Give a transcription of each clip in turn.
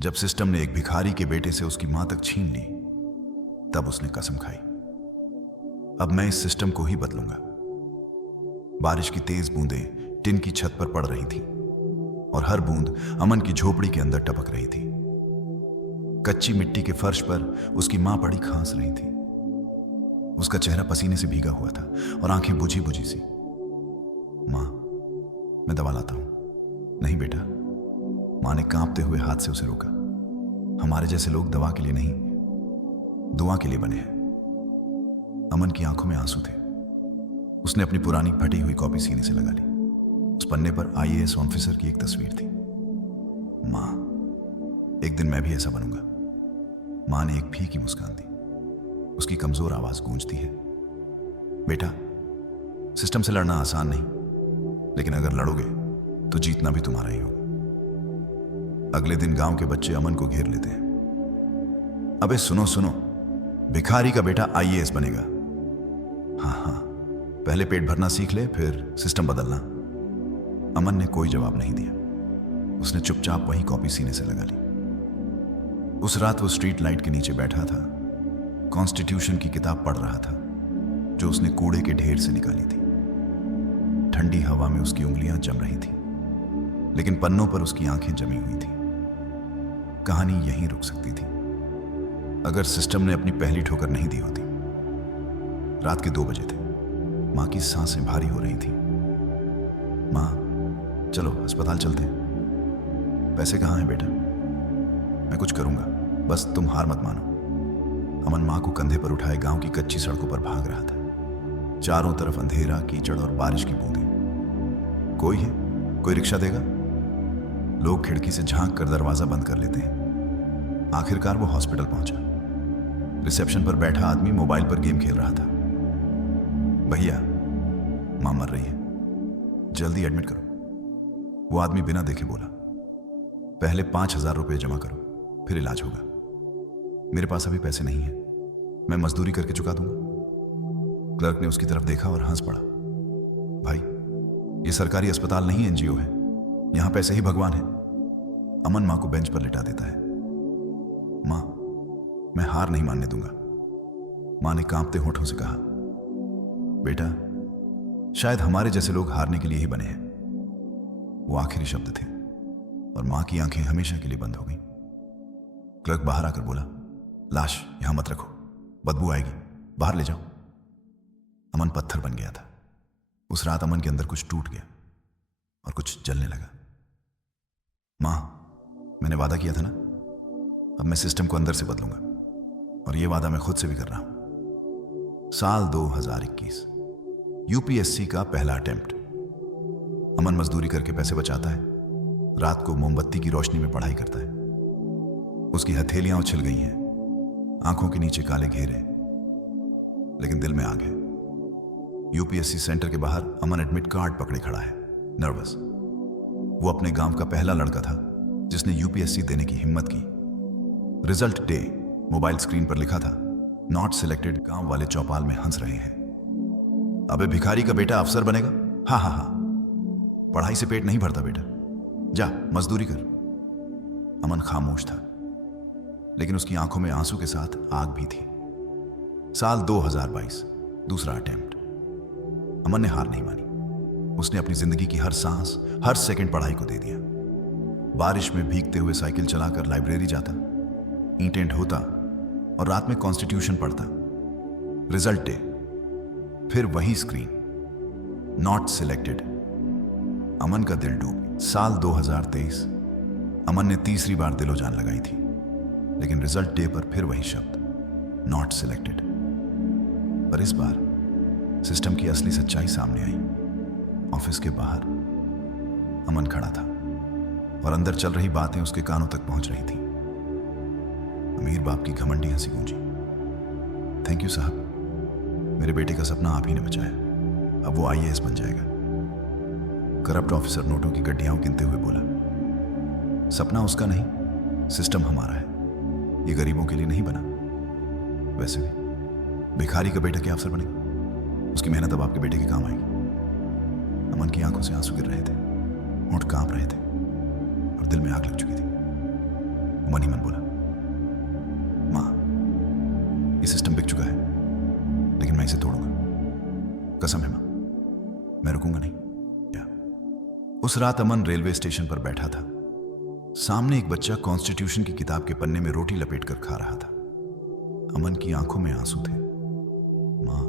जब सिस्टम ने एक भिखारी के बेटे से उसकी मां तक छीन ली, तब उसने कसम खाई, अब मैं इस सिस्टम को ही बदलूंगा। बारिश की तेज बूंदें टिन की छत पर पड़ रही थी और हर बूंद अमन की झोपड़ी के अंदर टपक रही थी। कच्ची मिट्टी के फर्श पर उसकी मां पड़ी खांस रही थी। उसका चेहरा पसीने से भीगा हुआ था और आंखें बुझी बुझी सी। मां, मैं दवा लाता हूं। नहीं बेटा, मां ने कांपते हुए हाथ से उसे रोका। हमारे जैसे लोग दवा के लिए नहीं, दुआ के लिए बने हैं। अमन की आंखों में आंसू थे। उसने अपनी पुरानी फटी हुई कॉपी सीने से लगा ली। उस पन्ने पर आईएएस ऑफिसर की एक तस्वीर थी। मां, एक दिन मैं भी ऐसा बनूंगा। मां ने एक फीकी मुस्कान दी। उसकी कमजोर आवाज गूंजती है, बेटा, सिस्टम से लड़ना आसान नहीं, लेकिन अगर लड़ोगे तो जीतना भी तुम्हारा ही होगा। अगले दिन गांव के बच्चे अमन को घेर लेते हैं। अबे सुनो सुनो, भिखारी का बेटा आईएएस बनेगा। हाँ हाँ, पहले पेट भरना सीख ले, फिर सिस्टम बदलना। अमन ने कोई जवाब नहीं दिया। उसने चुपचाप वही कॉपी सीने से लगा ली। उस रात वो स्ट्रीट लाइट के नीचे बैठा था, कॉन्स्टिट्यूशन की किताब पढ़ रहा था जो उसने कूड़े के ढेर से निकाली थी। ठंडी हवा में उसकी उंगलियां जम रही थी, लेकिन पन्नों पर उसकी आंखें जमी हुई थी। कहानी यहीं रुक सकती थी अगर सिस्टम ने अपनी पहली ठोकर नहीं दी होती। रात के 2 बजे थे। मां की सांसें भारी हो रही थी। मां, चलो अस्पताल चलते हैं। पैसे कहां हैं बेटा? मैं कुछ करूंगा, बस तुम हार मत मानो। अमन मां को कंधे पर उठाए गांव की कच्ची सड़कों पर भाग रहा था। चारों तरफ अंधेरा, कीचड़ और बारिश की बूंदें। कोई है? कोई रिक्शा देगा? लोग खिड़की से झांक कर दरवाजा बंद कर लेते हैं। आखिरकार वो हॉस्पिटल पहुंचा। रिसेप्शन पर बैठा आदमी मोबाइल पर गेम खेल रहा था। भैया, मां मर रही है, जल्दी एडमिट करो। वो आदमी बिना देखे बोला, पहले 5,000 रुपये जमा करो, फिर इलाज होगा। मेरे पास अभी पैसे नहीं है, मैं मजदूरी करके चुका दूंगा। क्लर्क ने उसकी तरफ देखा और हंस पड़ा। भाई, ये सरकारी अस्पताल नहीं एनजीओ है, यहां पैसे ही भगवान है। अमन मां को बेंच पर लिटा देता है। मां, मैं हार नहीं मानने दूंगा। मां ने कांपते होठों से कहा, बेटा, शायद हमारे जैसे लोग हारने के लिए ही बने हैं। वो आखिरी शब्द थे और मां की आंखें हमेशा के लिए बंद हो गईं। क्लर्क बाहर आकर बोला, लाश यहां मत रखो, बदबू आएगी, बाहर ले जाओ। अमन पत्थर बन गया था। उस रात अमन के अंदर कुछ टूट गया और कुछ जलने लगा। मां, मैंने वादा किया था ना, अब मैं सिस्टम को अंदर से बदलूंगा, और यह वादा मैं खुद से भी कर रहा हूं। साल 2021, यूपीएससी का पहला अटेम्प्ट। अमन मजदूरी करके पैसे बचाता है, रात को मोमबत्ती की रोशनी में पढ़ाई करता है। उसकी हथेलियां उछल गई हैं, आंखों के नीचे काले घेरे, लेकिन दिल में आग है। यूपीएससी सेंटर के बाहर अमन एडमिट कार्ड पकड़े खड़ा है, नर्वस। वो अपने गांव का पहला लड़का था जिसने यूपीएससी देने की हिम्मत की। रिजल्ट डे मोबाइल स्क्रीन पर लिखा था, नॉट सिलेक्टेड। गांव वाले चौपाल में हंस रहे हैं। अबे भिखारी का बेटा अफसर बनेगा? हाँ हाँ हाँ, पढ़ाई से पेट नहीं भरता बेटा, जा मजदूरी कर। अमन खामोश था, लेकिन उसकी आंखों में आंसू के साथ आग भी थी। साल 2022, दूसरा अटेम्प्ट। अमन ने हार नहीं मानी। उसने अपनी जिंदगी की हर सांस, हर सेकंड पढ़ाई को दे दिया। बारिश में भीगते हुए साइकिल चलाकर लाइब्रेरी जाता, ईंटें ढोता और रात में कॉन्स्टिट्यूशन पढ़ता। रिजल्ट डे, फिर वही स्क्रीन, नॉट सिलेक्टेड। अमन का दिल डूब। साल 2023, अमन ने तीसरी बार दिलो जान लगाई थी, लेकिन रिजल्ट डे पर फिर वही शब्द, नॉट सिलेक्टेड। पर इस बार सिस्टम की असली सच्चाई सामने आई। ऑफिस के बाहर अमन खड़ा था और अंदर चल रही बातें उसके कानों तक पहुंच रही थी। अमीर बाप की घमंडी हंसी गूंजी। थैंक यू साहब, मेरे बेटे का सपना आप ही ने बचाया, अब वो आईएएस बन जाएगा। करप्ट ऑफिसर नोटों की गड्डियां गिनते हुए बोला, सपना उसका नहीं, सिस्टम हमारा है, ये गरीबों के लिए नहीं बना। वैसे भी भिखारी का बेटा क्या अफसर बनेगा? उसकी मेहनत अब आपके बेटे के काम आएगी। अमन की आंखों से आंसू गिर रहे थे, होंठ कांप रहे थे और दिल में आग लग चुकी थी। मन ही मन बोला, माँ ये सिस्टम बिक चुका है, लेकिन मैं इसे तोड़ूंगा, कसम है माँ, मैं रुकूंगा नहीं। क्या? उस रात अमन रेलवे स्टेशन पर बैठा था। सामने एक बच्चा कॉन्स्टिट्यूशन की किताब के पन्ने में रोटी लपेटकर खा रहा था। अमन की आंखों में आंसू थे। माँ,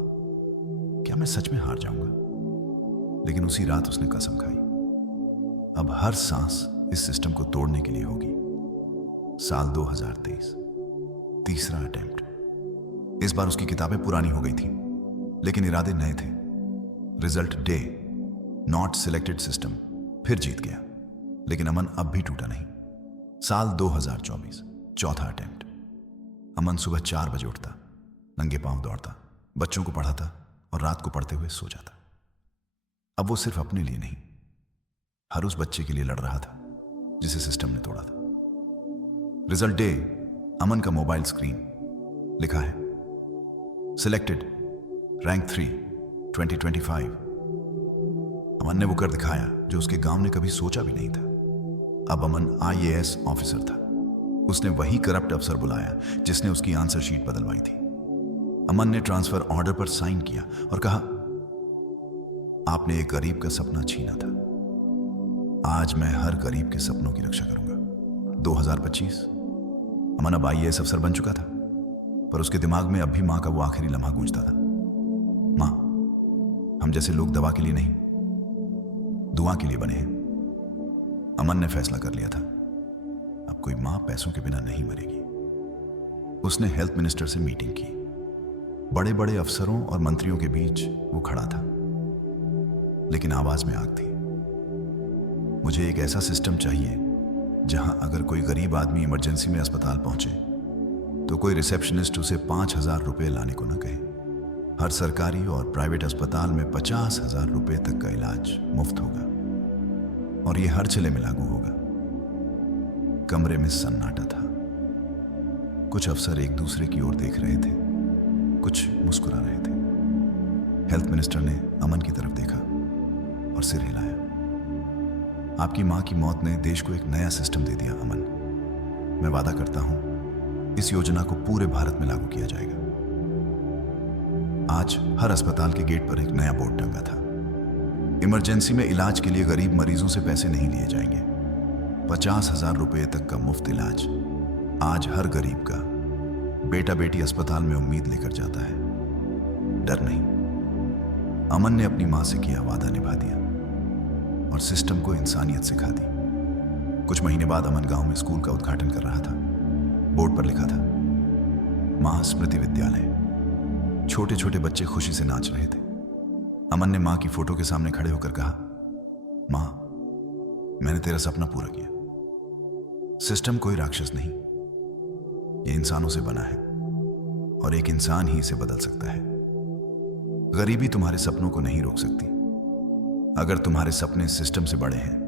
क्या मैं सच में हार जाऊंगा? लेकिन उसी रात उसने कसम खाई, अब हर सांस इस सिस्टम को तोड़ने के लिए होगी। साल 2023, तीसरा अटेम्प्ट। इस बार उसकी किताबें पुरानी हो गई थी, लेकिन इरादे नए थे। Result day, not selected system फिर जीत गया, लेकिन अमन अब भी टूटा नहीं। साल 2024, चौथा अटेम्प्ट। अमन सुबह 4 बजे उठता, नंगे पांव दौड़ता, बच्चों को पढ़ाता और रात को पढ़ते हुए सो जाता। अब वो सिर्फ अपने लिए नहीं, हर उस बच्चे के लिए लड़ रहा था जिसे सिस्टम ने तोड़ा था। रिजल्ट डे, अमन का मोबाइल स्क्रीन, लिखा है सिलेक्टेड, रैंक 3, 2025। अमन ने वो कर दिखाया जो उसके गांव ने कभी सोचा भी नहीं था। अब अमन IAS ऑफिसर था। उसने वही करप्ट अफसर बुलाया जिसने उसकी आंसर शीट बदलवाई थी। अमन ने ट्रांसफर ऑर्डर पर साइन किया और कहा, आपने एक गरीब का सपना छीना था, आज मैं हर गरीब के सपनों की रक्षा करूंगा। 2025, अमन अब IAS अफसर बन चुका था, पर उसके दिमाग में अब भी मां का वो आखिरी लम्हा गूंजता था। मां, हम जैसे लोग दवा के लिए नहीं, दुआ के लिए बने हैं। अमन ने फैसला कर लिया था, अब कोई मां पैसों के बिना नहीं मरेगी। उसने हेल्थ मिनिस्टर से मीटिंग की। बड़े बड़े अफसरों और मंत्रियों के बीच वो खड़ा था, लेकिन आवाज में आग थी। मुझे एक ऐसा सिस्टम चाहिए जहां अगर कोई गरीब आदमी इमरजेंसी में अस्पताल पहुंचे तो कोई रिसेप्शनिस्ट उसे 5,000 रुपए लाने को न कहे। हर सरकारी और प्राइवेट अस्पताल में 50,000 रुपए तक का इलाज मुफ्त होगा, और यह हर जिले में लागू होगा। कमरे में सन्नाटा था। कुछ अफसर एक दूसरे की ओर देख रहे थे, कुछ मुस्कुरा रहे थे। हेल्थ मिनिस्टर ने अमन की तरफ देखा और सिर हिलाया। आपकी मां की मौत ने देश को एक नया सिस्टम दे दिया अमन। मैं वादा करता हूं इस योजना को पूरे भारत में लागू किया जाएगा। आज हर अस्पताल के गेट पर एक नया बोर्ड टंगा था, इमरजेंसी में इलाज के लिए गरीब मरीजों से पैसे नहीं लिए जाएंगे। 50,000 रुपए तक का मुफ्त इलाज आज हर गरीब का बेटा बेटी अस्पताल में उम्मीद लेकर जाता है। डर नहीं। अमन ने अपनी मां से किया वादा निभा दिया और सिस्टम को इंसानियत सिखा दी। कुछ महीने बाद अमन गांव में स्कूल का उद्घाटन कर रहा था। बोर्ड पर लिखा था, मां स्मृति विद्यालय। छोटे छोटे बच्चे खुशी से नाच रहे थे। अमन ने मां की फोटो के सामने खड़े होकर कहा, मां, मैंने तेरा सपना पूरा किया। सिस्टम कोई राक्षस नहीं, ये इंसानों से बना है और एक इंसान ही इसे बदल सकता है। गरीबी तुम्हारे सपनों को नहीं रोक सकती। अगर तुम्हारे सपने सिस्टम से बड़े हैं